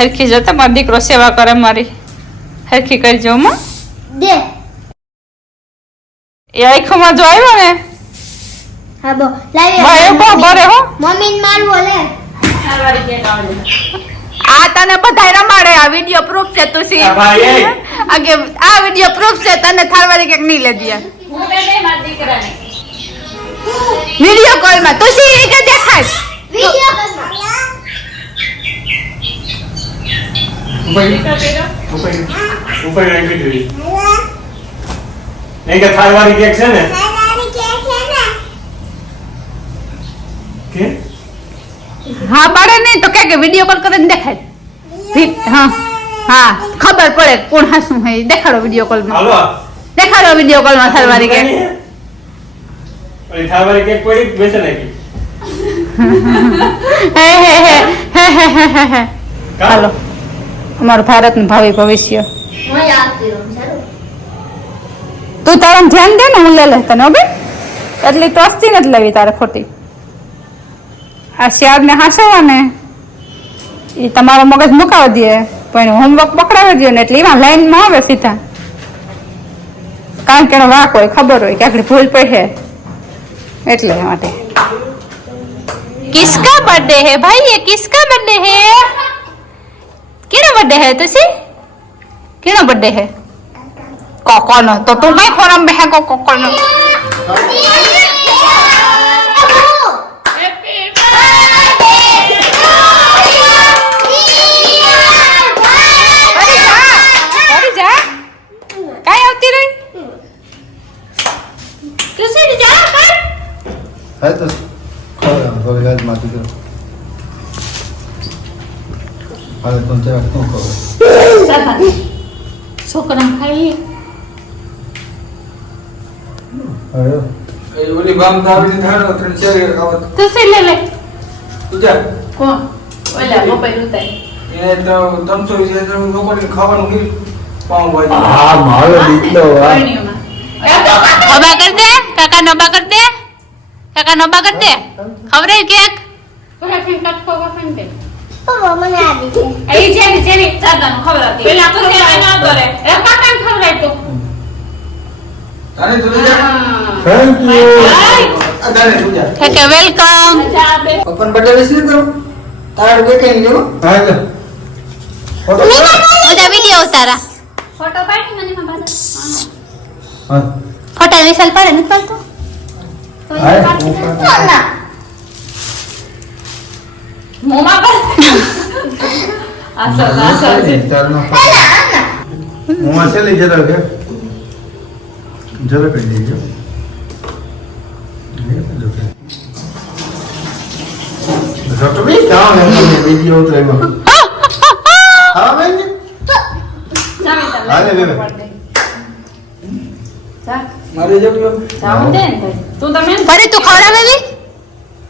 હરખી જતા મારો દીકરો સેવા કરે મારી. હરખી કરજો માં દે. એ આંખોમાં જો આવ્યો ને? હા બો. લાવી ભાઈ બો ભરે હો. મમ્મી ને મારવો લે આ તને બધાય રમાડે. આ વિડિયો પ્રૂફ છે તું સી આ ભાઈ, આગે આ વિડિયો પ્રૂફ છે. તને થારવારી કેક નહીં લે દિયા વિડિયો કોલમાં. તું સી કે દેખાય. ઉપર ઉપર નાખી જોઈએ નહીં કે થાળ વાળી કેક છે ને કે હા પાડે નહીં તો કે કે વિડિયો કોલ કરીને દેખાય હા હા ખબર પડે કોણ હાસું હે દેખાડો વિડિયો કોલ માં હાલો દેખાડો વિડિયો કોલ માં થાળવારી કેક પણ થાળવારી કેક પડી બેસે નાખી હે હે હે હે હે હે હે હાલો અમારું ભારતનું ભાવિ ભવિષ્ય. તું તારા ધ્યાન દે ને હું લઈ લે તને હવે એટલી ટોસતી નથી લેવી તારે ખોટી. આ શિયાળને હાંસવા એ તમારો મગજ મુકાવી દે પણ હોમવર્ક પકડાવી દે ને એટલે એમાં લાઈનમાં આવે સીધા. કારણ કે એનો વાક હોય ખબર હોય કે આખી ભૂલ પડે. એટલે માટે. કિસકા બર્થડે હે ભાઈ એ કિસકા બર્થડે હે? કેનો બર્થડે હે તુસી કેનો બર્થડે હે કોકોનો તો તુમ્હારે ખોરમ में है કોકોનો है तो खा रहा हूँ माटी का હવે પણ જરાક શું કરો છોકરા ખાઈ અરે ઓલી બામ દાવડી ધારો ત્રણ ચાર ખાવત કસે લે લે તુજા કોણ ઓલા મોબાઈલ ઉતાય એ તો તમસો વિશે લોકોને ખાવાનું ગીર પાઉં ભાજી કર દે કાકા નબા કર દે કાકા નબા કર દે ખવરે કેક પૂરા ફિન ફોટા વિશાલ પડે નથી હું હશે લઈ જરા કે જરા કહી દેજો ડોક્ટર ભાઈ કામ હે મને વિડિયો ઉતરેમાં હા બેન હા લે લે મારે જગ્યો જાઉં દે તું તમે અરે તું ખવડાવે બી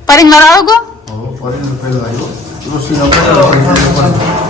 પરિણ મારો આવ્યો ગો ઓ પરિણ પેલો આવ્યો તું સિંહ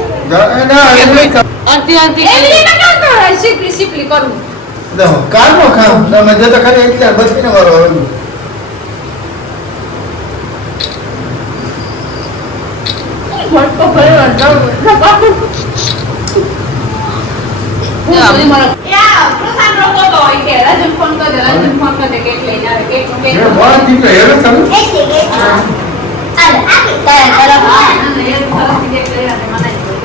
અંતિ અંતિ એવી રીતે કામ કરો સિપલી સિપલી કરું. દેખો કામ નો કામ તમે જતો ખાલી એટલે બચીને વારો આવે. હેલો તમે?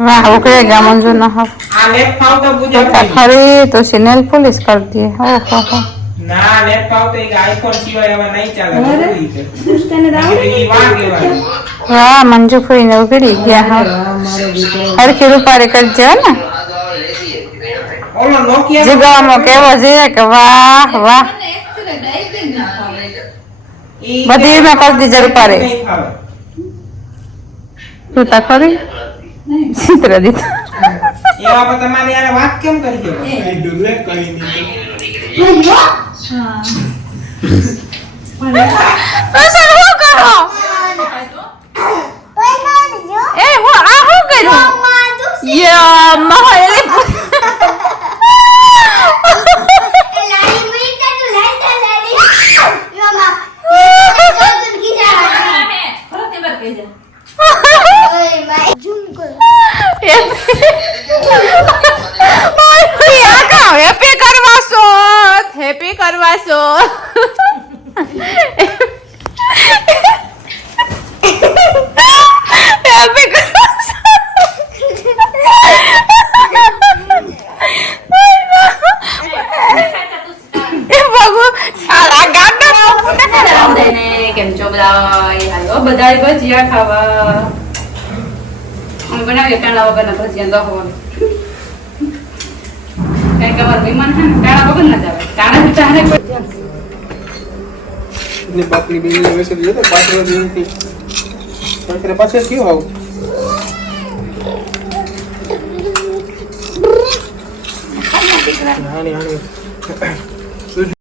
वाह ओके गया मंजू ना हाँ आने पाव तो बुझे तो खरी तो सिनेल पुलिस कर दिए हाँ हाँ हाँ ना आने पाव तो एक आईफोन चिवा या वाला नहीं चला अरे उसका ने दाम नहीं वाह के वाह वाह मंजू को इन्हें उसके लिए गया हाँ हर किरु पारे कर जाए ना जी गाँव के वजह के वाह वाह बदिर में कर दी ज़रूर पारे તું તા ખરી ચિત્ર દીત એવા પર તમારી આને વાત કેમ કરી ગયો કઈ ડુલે કઈ નહીં હા અસર હું કરો એ હું આ હું કર્યું યા મહા એલે Yeah. હેપી છો હેપી કરવા છો હેપી કરવા કેમ છો બધા? હાલો બધા ભજીયા ખાવા. હું બનાવીએ કાળા વગરના ભજીયા દહોવાનું કારણ કે અમારું વિમાન છે ને કાળા વગર ના જ આવે કાળા જ ચારે ને બાકી બેની વેસે દીધો પાછળ દીધી પણ તેરે પાછળ કયો આવ હાની હાની